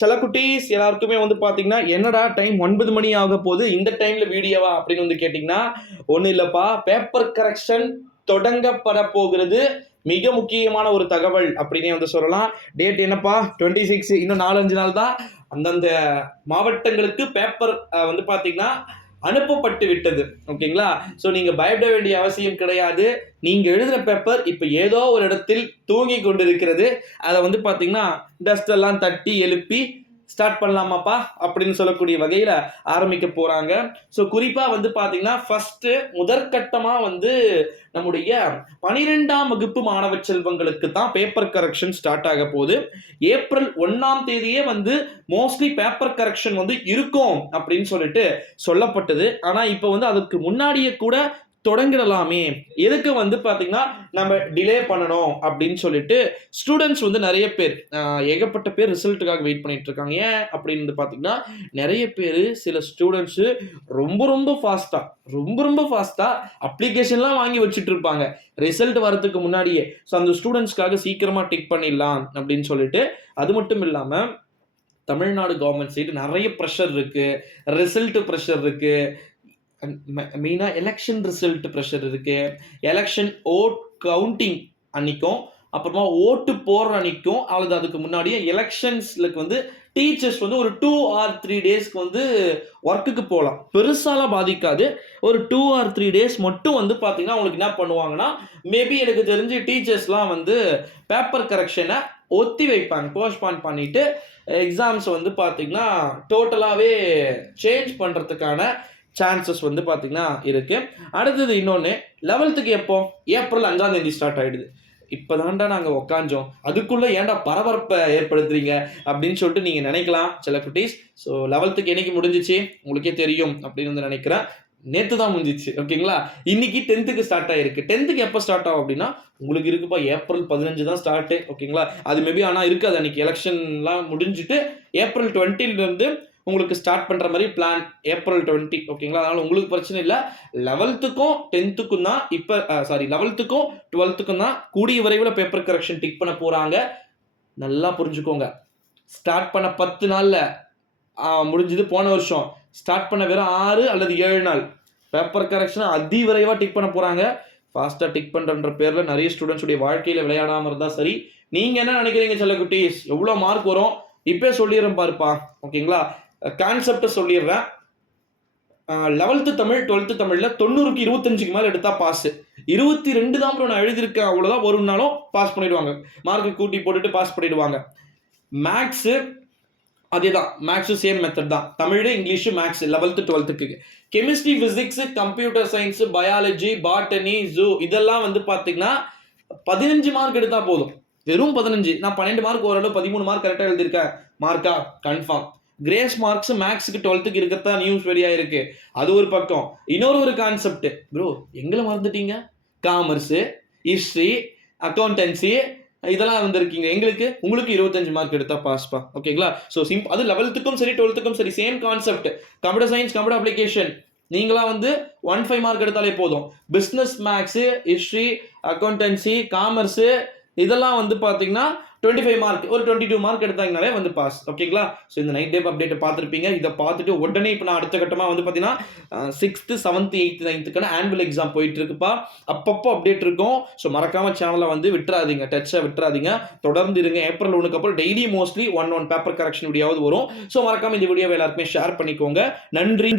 சில குட்டீஸ் எல்லாருக்குமே வந்து பார்த்தீங்கன்னா என்னடா டைம் 9 மணி ஆக போகுது இந்த டைம்ல வீடியோவா அப்படின்னு வந்து கேட்டிங்கன்னா ஒன்றும் இல்லைப்பா, பேப்பர் கரெக்ஷன் தொடங்கப்பட போகிறது. மிக முக்கியமான ஒரு தகவல் அப்படின்னே வந்து சொல்லலாம். டேட் என்னப்பா, 26, இன்னும் 4-5 நாள் தான் அந்தந்த மாவட்டங்களுக்கு பேப்பர் வந்து பார்த்தீங்கன்னா அனுப்பப்பட்டு விட்டது. ஓகேங்களா? ஸோ நீங்க பயப்பட வேண்டிய அவசியம் கிடையாது. நீங்க எழுதின பேப்பர் இப்ப ஏதோ ஒரு இடத்தில் தூங்கிக் கொண்டிருக்கிறது. அதை வந்து பார்த்தீங்கன்னா டஸ்ட் எல்லாம் தட்டி எழுப்பி ஸ்டார்ட் பண்ணலாமாப்பா அப்படின்னு சொல்லக்கூடிய வகையில ஆரம்பிக்க போறாங்க. ஸோ குறிப்பா வந்து பாத்தீங்கன்னா ஃபர்ஸ்ட் முதற்கட்டமா வந்து நம்முடைய 12ஆம் வகுப்பு மாணவ செல்வங்களுக்கு தான் பேப்பர் கரெக்ஷன் ஸ்டார்ட் ஆக போகுது. ஏப்ரல் 1ஆம் தேதியே வந்து மோஸ்ட்லி பேப்பர் கரெக்ஷன் வந்து இருக்கும் அப்படின்னு சொல்லிட்டு சொல்லப்பட்டது. ஆனா இப்ப வந்து அதுக்கு முன்னாடியே கூட தொடங்கிடலாமே, எதுக்கு வந்து பாத்தீங்கன்னா நம்ம டிலே பண்ணணும் அப்படின்னு சொல்லிட்டு ஸ்டூடெண்ட்ஸ் வந்து நிறைய பேர் ஏகப்பட்ட பேர் ரிசல்ட்டுக்காக வெயிட் பண்ணிட்டு இருக்காங்க. ஏன் அப்படின்னு பாத்தீங்கன்னா நிறைய பேர் சில ஸ்டூடெண்ட்ஸ் ரொம்ப ஃபாஸ்டா அப்ளிகேஷன்லாம் வாங்கி வச்சுட்டு இருப்பாங்க ரிசல்ட் வரதுக்கு முன்னாடியே. ஸோ அந்த ஸ்டூடெண்ட்ஸ்க்காக சீக்கிரமா டிக் பண்ணிடலாம் அப்படின்னு சொல்லிட்டு. அது மட்டும் இல்லாம தமிழ்நாடு கவர்மெண்ட் சைடு நிறைய ப்ரெஷர் இருக்கு, ரிசல்ட் ப்ரெஷர் இருக்கு, மெயினா எலெக்ஷன் ரிசல்ட் ப்ரெஷர் இருக்கு, எலெக்ஷன் ஓட் கவுண்டிங் அன்னைக்கும் அப்புறமா ஓட்டு போடுற அன்னைக்கும் அல்லது அதுக்கு முன்னாடியே எலெக்ஷன்ஸ்லுக்கு வந்து டீச்சர்ஸ் வந்து ஒரு 2 or 3 டேஸ்க்கு வந்து ஒர்க்குக்கு போகலாம். பெருசாலாம் பாதிக்காது. ஒரு 2 or 3 டேஸ் மட்டும் வந்து பார்த்தீங்கன்னா அவங்களுக்கு என்ன பண்ணுவாங்கன்னா, மேபி எனக்கு தெரிஞ்சு டீச்சர்ஸ்லாம் வந்து பேப்பர் கரெக்ஷனை ஒத்தி வைப்பாங்க, போஸ்ட்பான் பண்ணிட்டு எக்ஸாம்ஸ் வந்து பார்த்தீங்கன்னா டோட்டலாகவே சேஞ்ச் பண்ணுறதுக்கான சான்சஸ் வந்து பார்த்தீங்கன்னா இருக்கு. அடுத்தது இன்னொன்று, 11th எப்போ? ஏப்ரல் 5ஆம் தேதி ஸ்டார்ட் ஆகிடுது. இப்போ தான்டா நாங்கள் உக்காஞ்சோம், அதுக்குள்ளே ஏன்டா பரபரப்பை ஏற்படுத்துறீங்க அப்படின்னு சொல்லிட்டு நீங்கள் நினைக்கலாம் சில குட்டீஸ். ஸோ 11th என்னைக்கு முடிஞ்சிச்சு உங்களுக்கே தெரியும் அப்படின்னு வந்து நினைக்கிறேன். நேற்று தான் முடிஞ்சிச்சு. ஓகேங்களா? இன்னைக்கு 10th ஸ்டார்ட் ஆகிருக்கு. 10th எப்போ ஸ்டார்ட் ஆகும் அப்படின்னா உங்களுக்கு இருக்குப்பா ஏப்ரல் 15 தான் ஸ்டார்ட்டு. ஓகேங்களா? அது மேபி ஆனால் இருக்காது, அன்னைக்கு எலெக்ஷன்லாம் முடிஞ்சுட்டு ஏப்ரல் 20லேருந்து உங்களுக்கு ஸ்டார்ட் பண்ணுற மாதிரி பிளான் ஏப்ரல் 20. ஓகேங்களா? அதனால் உங்களுக்கு பிரச்சனை இல்லை. 11th-க்கும் 10th-க்கும் தான் இப்போ 11th-க்கும் 12th-க்கும் தான் கூடிய விரைவில் பேப்பர் கரெக்ஷன் டிக் பண்ண போகிறாங்க. நல்லா புரிஞ்சுக்கோங்க. ஸ்டார்ட் பண்ண 10 நாளில் முடிஞ்சது போன வருஷம். ஸ்டார்ட் பண்ண வெறும் 6 அல்லது 7 நாள் பேப்பர் கரெக்ஷனை அதிவிரைவாக டிக் பண்ண போகிறாங்க. ஃபாஸ்ட்டாக டிக் பண்ணுறன்ற பேரில் நிறைய ஸ்டூடெண்ட்ஸுடைய வாழ்க்கையில் விளையாடாமல் இருந்தால் சரி. நீங்கள் என்ன நினைக்கிறீங்க சில குட்டீஸ்? எவ்வளோ மார்க் வரும் இப்போ சொல்லிடுறேன் பாருப்பா. ஓகேங்களா? கான்செப்டை சொல்லிடுறேன். 11th தமிழ் 12th தமிழில் 90க்கு 25க்கு மேலே எடுத்தால் பாஸ். 22 தான் நான் எழுதியிருக்கேன் அவ்வளோதான் வரும்னாலும் பாஸ் பண்ணிடுவாங்க. மார்க்கு கூட்டி போட்டுட்டு பாஸ் பண்ணிடுவாங்க. மேக்ஸு அதே தான், மேக்ஸு சேம் மெத்தட் தான். தமிழ் இங்கிலீஷு மேக்ஸ் 11th 12க்கு. Chemistry physics computer science biology botany zoo இதெல்லாம் வந்து பார்த்தீங்கன்னா 15 மார்க் எடுத்தால் போதும். வெறும் 15. நான் 12 மார்க் ஓரளவு 13 மார்க் கரெக்டாக எழுதியிருக்கேன். மார்க்கா கன்ஃபார்ம். கிரேஸ் மார்க்ஸ் மேக்ஸுக்கு 12th இருக்கத்தான் நியூஸ் வெளியாக இருக்கு. அது ஒரு பக்கம். இன்னொரு கான்செப்ட் ப்ரோ, எங்களை மறந்துட்டீங்க, காமர்ஸு ஹிஸ்ட்ரி அக்கௌண்டன்சி இதெல்லாம் வந்திருக்கீங்க. உங்களுக்கு 25 மார்க் எடுத்தா பாஸ்பா. ஓகேங்களா? ஸோ அது 11th-க்கும் சரி 12th-க்கும் சரி same concept. Computer science computer application நீங்களாம் வந்து 15 மார்க் எடுத்தாலே போதும். Business maths history accountancy commerce இதெல்லாம் வந்து பார்த்தீங்கன்னா 25 மார்க், ஒரு 22 மார்க் எடுத்தாங்கனாலே வந்து பாஸ். ஓகேங்களா? ஸோ இந்த நைட் டேப் அப்டேட்டை பார்த்துருப்பீங்க. இதை பார்த்துட்டு உடனே இப்போ நான் அடுத்த கட்டமாக வந்து பார்த்தீங்கன்னா 6th 7th 8th 9th annual exam போயிட்டு இருக்குப்பா. அப்பப்போ அப்டேட் இருக்கும். ஸோ மறக்காம சேனலை வந்து விட்டுறாதீங்க, டச்சை விட்டுறாதீங்க, தொடர்ந்து இருங்க. ஏப்ரல் 1க்கு அப்புறம் டெய்லி மோஸ்ட்லி 1 பேப்பர் கரெக்ஷன் வீடியோவாவது வரும். ஸோ மறக்காம இந்த வீடியோவை எல்லாருக்குமே ஷேர் பண்ணிக்கோங்க. நன்றி.